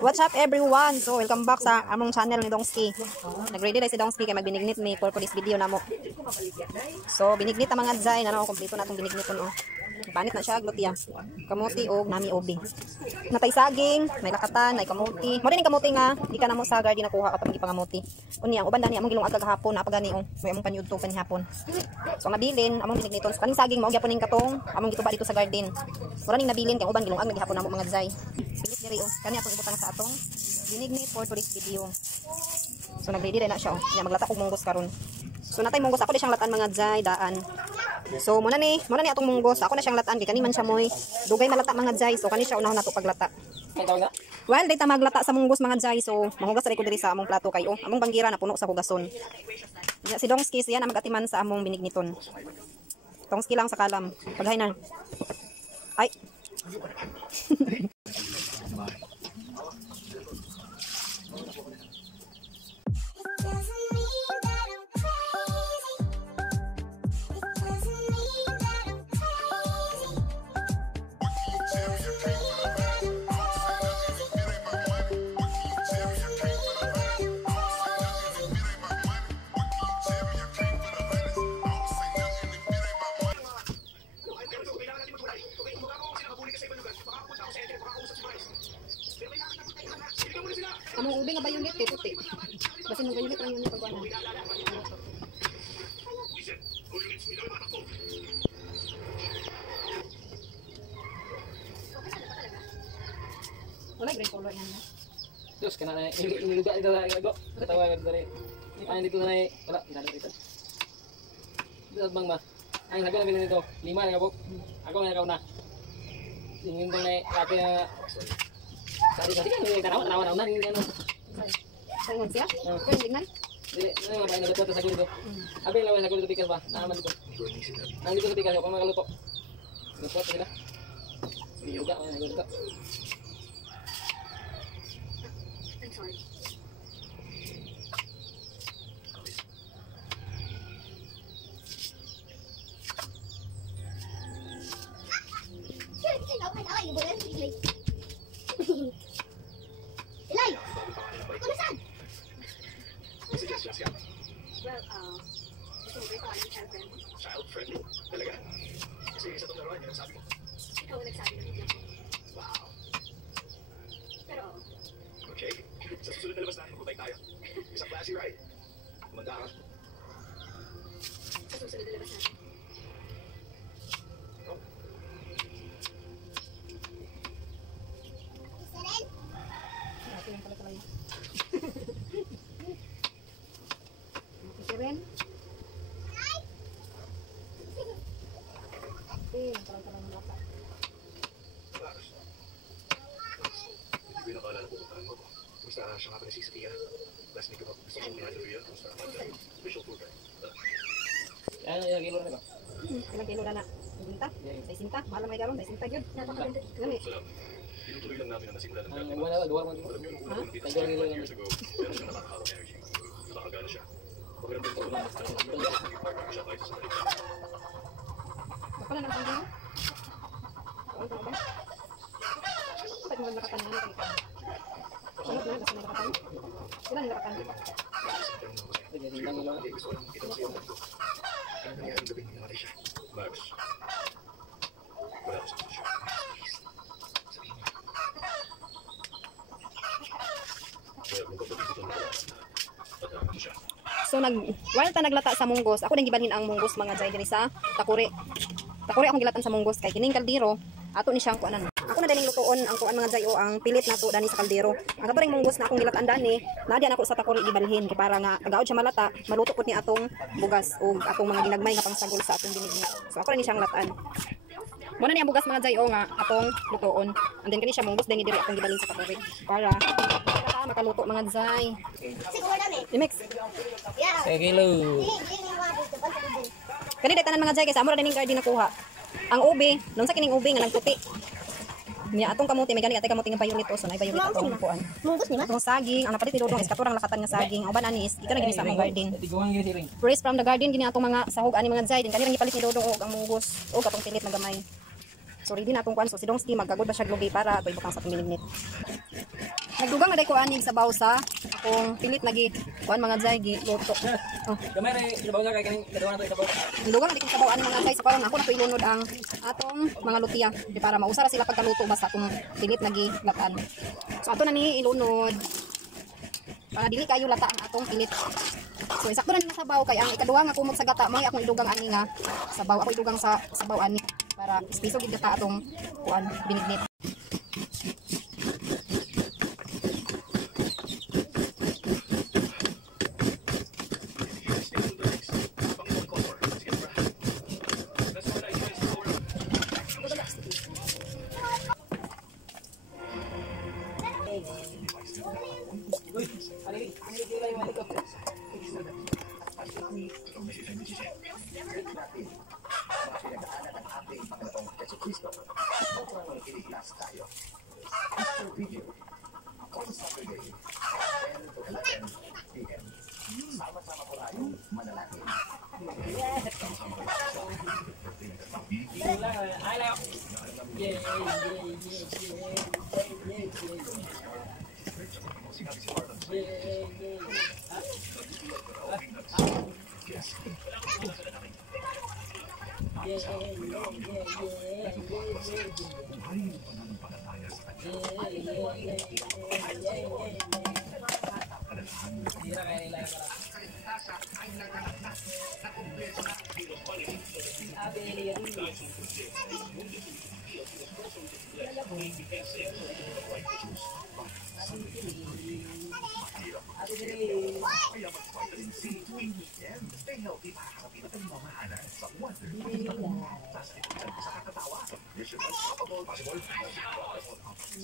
What's up everyone? So welcome back sa among channel ni Dongski. Nag-ready na si Dongski kay magbinignit mi for this video namo. So binignit ang mga zay na kompleto na itong binigniton oh. Panit na siya glutya. Kamuti og nami obi. Natay saging, may lakatan, may kamuti. Mo rin kamuti nga di ka namo sa garden nakuha kapag gipangamuti. Unya ang uban dani among gilungag kagahapon napagani oh. May among panyudto kanihapon. So nabilin among binigniton sa kaning saging mao gyapon ning katong among gituba dito sa garden. Mura ning nabilin kay uban gilungag nagihapon namo mga zay. Pilit diri oh. Kani atong ibutang sa atong binignit for today's video. So nag-ready na siya oh. Nya maglata og munggos karon. So natay munggos ako di siyang latan mga zay daan. So muna ni atong munggos. Ako na siyang latan kani man siya moy dugay malata mga zay. So kani siya unahon nato paglata. Well, dayta maglata sa munggos mga zay. So mahugas ra ko diri sa among plato kay oh, among banggira na puno sa hugason. Si Dongski siya na magatiman sa among binigniton. Dongski lang sa kalam. Paghay na. Ay. Among ube nga bayunit kay puti. Basta nung bayunit lang yun yung pagkuhan. Wala green color yan. Diyos, ka na iniluga ito na ito. Katawa ka dari. Ay, dito na wala. Dito dito. Dito bang ma? Ay, nago na bilhin nito. 5 na kabok. Ako na ikaw na. Tingin ko na ate na Sari-sari kan yung tanawan na yung ano. Sa ingon siya? Kung tingnan? Dili, ano ba ina beto sa gulo. Abi lawan sa gulo pikas ba? Naman dito. Ang dito sa pikas ko magaluto. Luto sila. Yoga ang gulo. I'm sorry. Ilay! Kung saan? Well, ito rin ko ang child-friendly. Child-friendly? Talaga? Kasi sa itong laruan, yan ang sabi mo. Ikaw ang nagsabi ng bigyan ko. Wow. Pero, Okay. Sa susunod na labas natin, magputay tayo. Isang classy ride. Kumanda ka. sa susunod na labas natin. Isa rin? Ito lang pala yun. Ito rin. Pala ng lata. Class. Hindi ko yung nakala na pupuntahan mo. Kumusta siya nga pala si Tia? Classmate ko ba? Gusto kong interview yan. Kumusta naman dyan? Special tour guide. Ano yung kilo na ba? Ilang kilo na na? Sinta? May sinta? Mahal may galon? May sinta yun? Napakaganda. Ganun Salamat. Tinutuloy lang namin ang nasimula ng Ang wala duwa man. Alam niyo, nung una kong dito Tagal nila yan. years ago, meron siya nakakahawang energy. Nakakagana siya. Pakiramdam ko lang, naging partner ko siya kahit sa sandali. Wala na ang panggilan? Wala na ba? Bakit mo nakatan na nakita? Wala na, basta nakatan. Wala na nakatan. Tingnan mo lang. Gusto ko lang makita sa iyo. Ano nangyari gabi nung namatay siya? Max, wala ko sa puso. Please, sabihin mo. Well, kung kapatid ko ito natama ko siya. So while ta naglata sa munggos, ako din gibalhin ang munggos mga jay diri sa takuri. Takuri akong gilatan sa munggos kay kining kaldero ato ni siyang kuanan. Ako na dining lutuon ang kuan mga jay o ang pilit nato dani sa kaldero. Ang katuring munggos na akong gilatan dani, nadian ako sa takuri gibalhin kay para nga agaod siya malata, maluto pud ni atong bugas o atong mga ginagmay nga pangsagol sa atong binigni. So ako na ni siyang latan. Muna ni ang bugas mga jay o nga atong lutuon. And then kani siya munggos din diri akong gibalhin sa takuri para makaluto mga jay. Siguro namin. I-mix. Yeah. Sa kilo. Hindi mga dito. Basta dito. Kani day tanan mga jay kay sa amo ra dining garden nakuha. Ang ube, nung sa kining ube nga nagputi. Niya atong kamuti may gani atay kamuti nga bayunit so nay bayunit atong kuan. Munggos ni ma? Atong saging, ang napalit ni Dodong is katurang lakatan nga saging. Ang uban ani is ika na gini sa among garden. Tiguan gini siring. Fresh from the garden gini atong mga sahog ani mga jay din kani ra gipalit ni Dodong og ang munggos og atong pilit na gamay. So ready na atong kuan so si Dongski magagod ba siya globe para ato ibutang sa atong binignit. Nagdugang na day ko anig sa bawsa. Akong pilit lagi kuan mga jay gi luto. Oh. Gamay rin, ibabaw na kay kaning kadawa na to ibabaw. Nagdugang na day ko sabaw ani mga jay so karon ako na to ilunod ang atong mga lutiya di para mausara sila pagkaluto basta akong pilit lagi latan. So ato na ni ilunod. Para dili kayo lata ang atong pilit. So isakto na ni sabaw kay ang ikaduha nga kumot sa gata mo akong idugang ani nga sabaw ako idugang sa sabaw ani para ispiso gid gata atong kuan binignit.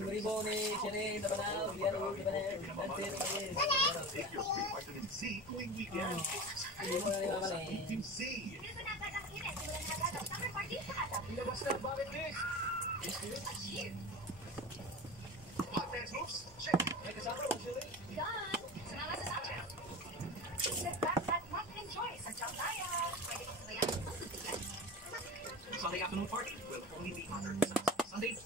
Ribo ni Sherry, tabanao, biar mo tabanao. Take your free vitamin C tuwing weekend. Hindi mo na naman Vitamin C. Hot dance moves? Check. May kasama mo, Sherry? Sunday afternoon party will only be on Sunday.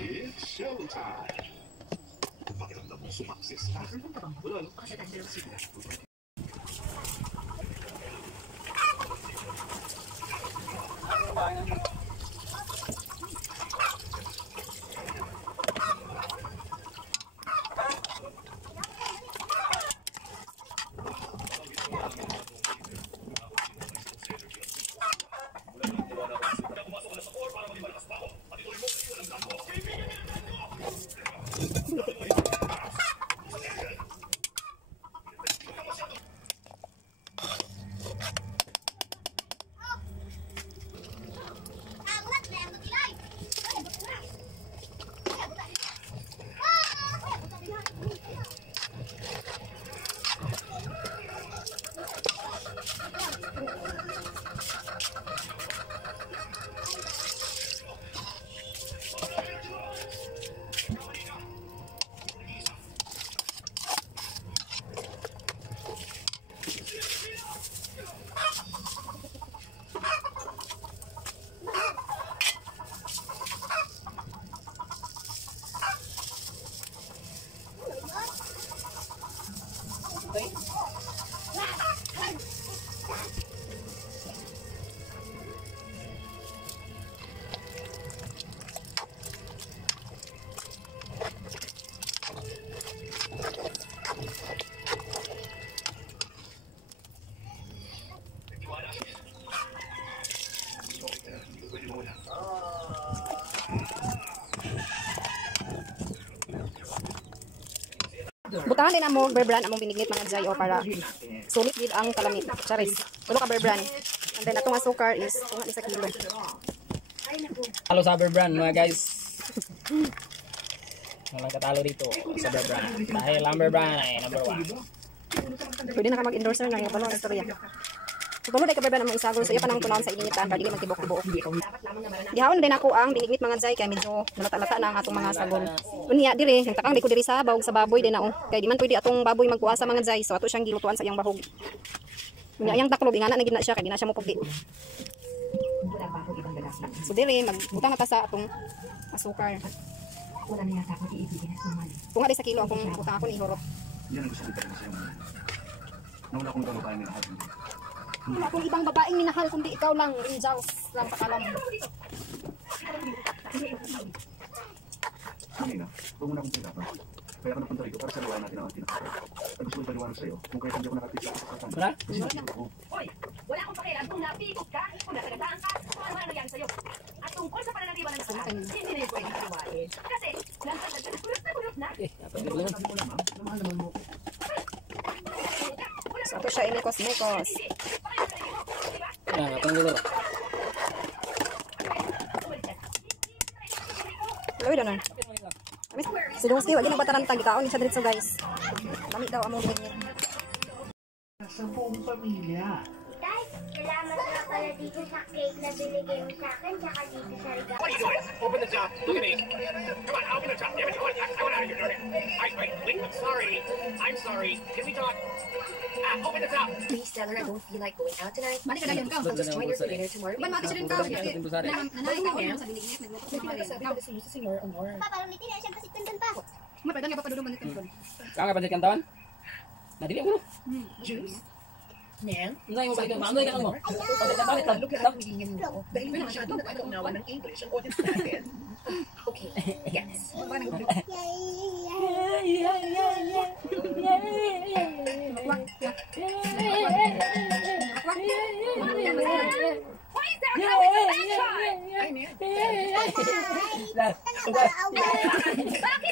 It's showtime. Pakiramdam mo sumaksis ka. Wala, no? Butahan din amo bear brand among binignit mga jay o para sulit gid ang kalamit. Charis. Tulo ka bear brand. And then atong sukar is tunga ni sa kilo. Halo sa bear brand mga guys. Walang katalo dito sa bear brand. Dahil ang bear brand ay number 1. Pwede na ka mag-endorser na yung balong istorya. So tulo day ka bear brand among isagol so iya pa nang tunawon sa inigitan para dili magtibok-tibok. Gihawon din ako ang binignit mga jay kay medyo nalata-lata na ang atong mga sagol. Unya diri, ang takang di ko diri sa bawog sa baboy din na oh. Kay di man pwede atong baboy magkuha sa mga jay so ato siyang gilutuan sa iyang bahog. Yang taklob, ingana na gina siya, kaya gina siya mo pugi. So dili, magbutang na ta sa atong asukar. Kung nga di sa kilo, akong butang ako ni Horot. Yan ang gusto ko talaga sa'yo. Nauna akong ibang babae minahal mo. Wala akong ibang babaeng minahal, kundi ikaw lang, Angels, lang pakalam. Kanina, huwag mo na akong pinapan. Kaya ka napunta rito para sa liwanag natin ang ating nakakita. At gusto ko paliwanag sa'yo kung kaya hindi ako nakapit sa kasama. Wala? Hoy, wala akong pakialam kung napikot ka, kung nagkagataan ka, kung ano man nangyari sa'yo. At tungkol sa pananaliwan ng lahat, hindi na yung pwedeng paliwain. Kasi, nagkagataan ka, kulot na. Dapat ko lang. So ito siya, inikos-mikos. Yan, atong dito. Lawid na. Si Dongski, wag yung batarantag, ikaon siya dito guys. Dami daw among ganyan. Sa buong pamilya. Tay, salamat na pala dito sa cake na binigay mo sa akin, tsaka dito sa regalo. What are you doing? Open the top. Look at me. Come on, open the top. Damn it. I want out of here, darn it. Wait, I'm sorry. I'm sorry. Can we talk? Open the top. Please tell her I don't feel like going out tonight. Mali ka na yun ka. I'll just join her for dinner tomorrow. Ban mati siya din ka. Nanay ka ako sa binigit. Papalulitin na siyang kasi tundun pa. Mapaitan nga pa padulong banit ko. Kaya nga pansit kantawan? Nadili ako. Juice? Nang? Hindi mo balikan. Maanoy ka mo. Pansit kantawan. Dahil hindi masyado nakakaunawa ng English ang audience natin. Okay, yes. Bakit